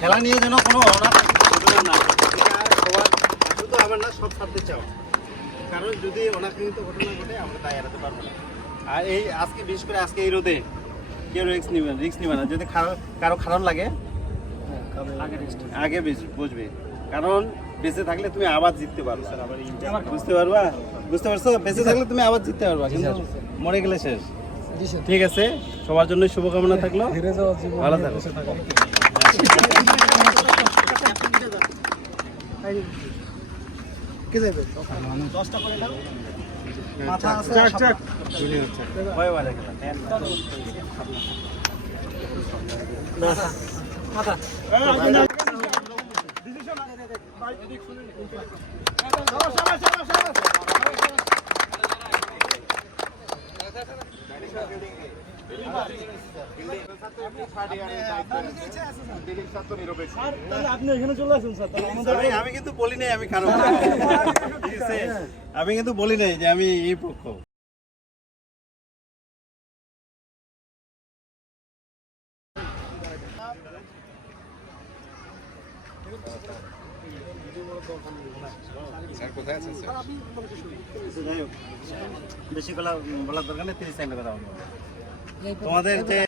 খেলা নিয়ে যেন কোনো অনাথ ঘটনা না সবার শুধু আমার না সব ছাড়তে চাও, কারণ যদি অনাকাঙ্ক্ষিত ঘটনা ঘটে আমরা তাই এড়াতে পারবো না। আর এই আজকে বিশেষ করে আজকে এই রোদে কেউ রিস্ক নিবে না। যদি কারো খারাপ লাগে আগে বুঝবে, কারণ বেঁচে থাকলে তুমি আবার জিততে পারবে। বুঝতে পারছো? বেঁচে থাকলে তুমি আবার জিততে পারবা, কিন্তু মরে গেলে শেষ। ঠিক আছে, সবার জন্য শুভকামনা থাকলো, ভালো থাকো। কে যাবে? 10টা করে দাও। মাথা আছে চাক ভয় ভয় খেলা না মাথা ডিসিশন ভাই এদিক শুনুন। শাবাশ শাবাশ শাবাশ আমি কিন্তু বলি নাই আমি খারাপ, আমি কিন্তু বলি নাই যে আমি এই পক্ষ। বেশি বলার দরকার নেই, 30 সেকেন্ড কথা বলবো। তোমাদের যে